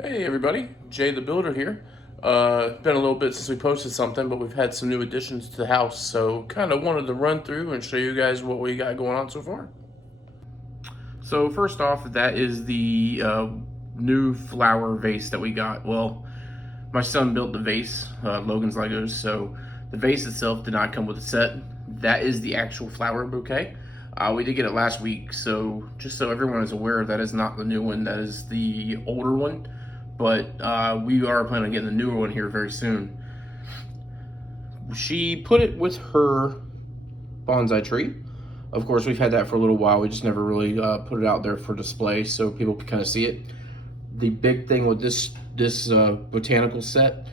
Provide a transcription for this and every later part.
Hey everybody, Jay the Builder here. Been a little bit since we posted something, but we've had some new additions to the house, so kind of wanted to run through and show you guys what we got going on so far. So first off, that is the new flower vase that we got. Well, my son built the vase, Logan's Legos, so the vase itself did not come with a set. That is the actual flower bouquet. We did get it last week, so just so everyone is aware, that is not the new one, that is the older one. But we are planning on getting the newer one here very soon. She put it with her bonsai tree. Of course, we've had that for a little while. We just never really put it out there for display so people can kind of see it. The big thing with this botanical set,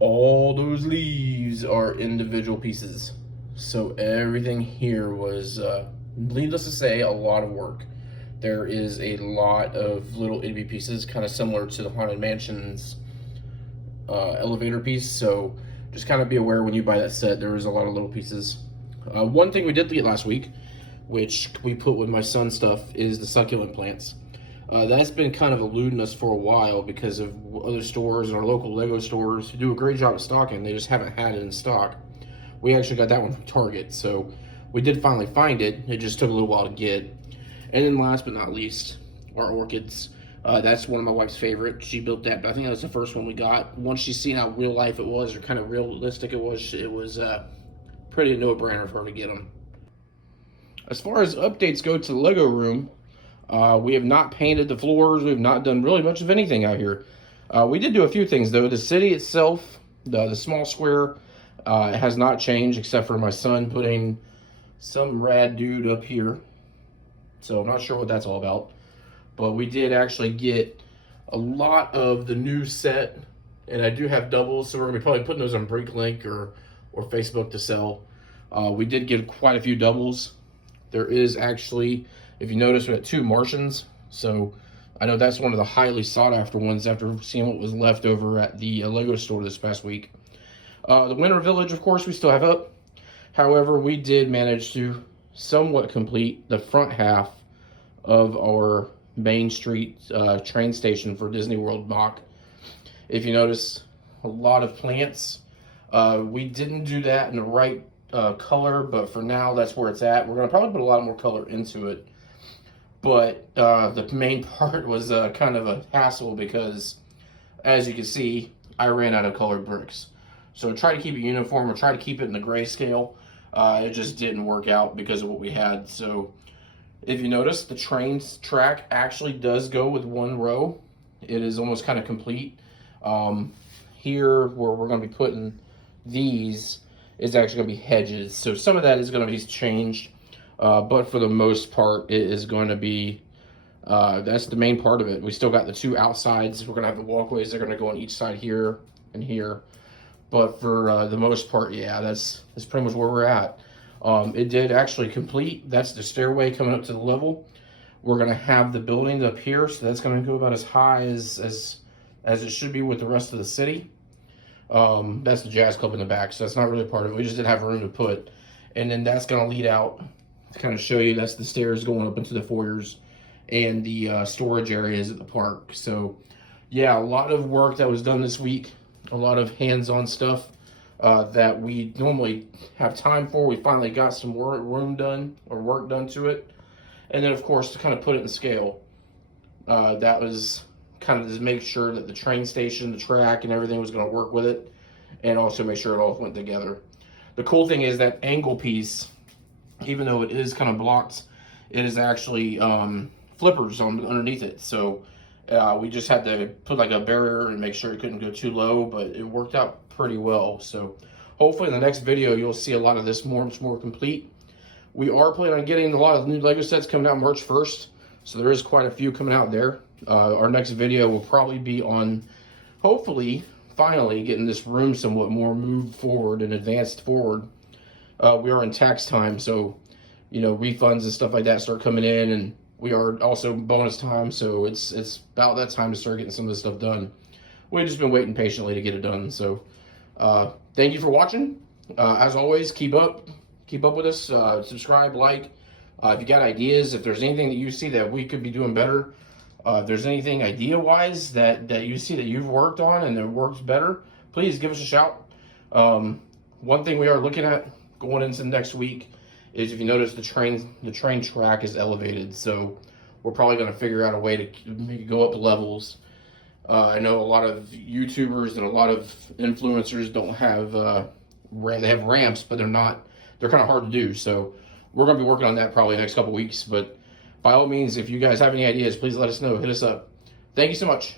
all those leaves are individual pieces. So everything here was, needless to say, a lot of work. There is a lot of little itty pieces, kind of similar to the Haunted Mansion's elevator piece. So just kind of be aware when you buy that set, there is a lot of little pieces. One thing we did get last week, which we put with my son's stuff, is the succulent plants. That's been kind of eluding us for a while because of other stores and our local Lego stores who do a great job of stocking. They just haven't had it in stock. We actually got that one from Target, so we did finally find it. It just took a little while to get. And then last but not least, our orchids. That's one of my wife's favorite. She built that, but I think that was the first one we got. Once she's seen how real life it was, or kind of realistic it was pretty no-brainer for her to get them. As far as updates go to the Lego room, we have not painted the floors. We have not done really much of anything out here. We did do a few things, though. The city itself, the small square, has not changed, except for my son putting some rad dude up here. So I'm not sure what that's all about. But we did actually get a lot of the new set. And I do have doubles, so we're going to be probably putting those on BrickLink or Facebook to sell. We did get quite a few doubles. There is actually, if you notice, we had 2 Martians. So I know that's one of the highly sought after ones after seeing what was left over at the Lego store this past week. The Winter Village, of course, we still have up. However, we did manage to somewhat complete the front half of our Main Street train station for Disney World Mock. If you notice, a lot of plants. We didn't do that in the right color, but for now, that's where it's at. We're going to probably put a lot more color into it. But the main part was kind of a hassle because, as you can see, I ran out of colored bricks. So try to keep it uniform or try to keep it in the grayscale. It just didn't work out because of what we had. So if you notice, the track actually does go with 1 row. It is almost kind of complete. Here, where we're going to be putting these, is actually going to be hedges. So some of that is going to be changed. But for the most part, it is going to be, that's the main part of it. We still got the 2 outsides. We're going to have the walkways. They're going to go on each side here and here. But for the most part, yeah, that's pretty much where we're at. It did actually complete. That's the stairway coming up to the level. We're going to have the building up here, so that's going to go about as high as it should be with the rest of the city. That's the jazz club in the back, so that's not really part of it. We just didn't have room to put. And then that's going to lead out to kind of show you that's the stairs going up into the foyers and the storage areas at the park. So, yeah, a lot of work that was done this week. A lot of hands-on stuff that we normally have time for. We finally got some work done to it. And then, of course, to kind of put it in scale, that was kind of to make sure that the train station, the track, and everything was going to work with it, and also make sure it all went together. The cool thing is that angle piece, even though it is kind of blocked, it is actually flippers underneath it. So we just had to put like a barrier and make sure it couldn't go too low, but it worked out pretty well. So hopefully in the next video, you'll see a lot of this much more complete. We are planning on getting a lot of new Lego sets coming out March 1st. So there is quite a few coming out there. Our next video will probably be on, hopefully, finally getting this room somewhat more moved forward and advanced forward. We are in tax time, so, you know, refunds and stuff like that start coming in, and we are also bonus time, so it's about that time to start getting some of this stuff done. We've just been waiting patiently to get it done. So thank you for watching. As always, keep up with us. Subscribe, like. If you got ideas, if there's anything that you see that we could be doing better, If there's anything idea-wise that you see that you've worked on and that works better, please give us a shout. One thing we are looking at going into next week is, if you notice, the train track is elevated, so we're probably going to figure out a way to make it go up levels. I know a lot of YouTubers and a lot of influencers don't have they have ramps, but they're kind of hard to do. So we're going to be working on that probably the next couple weeks. But by all means, if you guys have any ideas, please let us know. Hit us up. Thank you so much.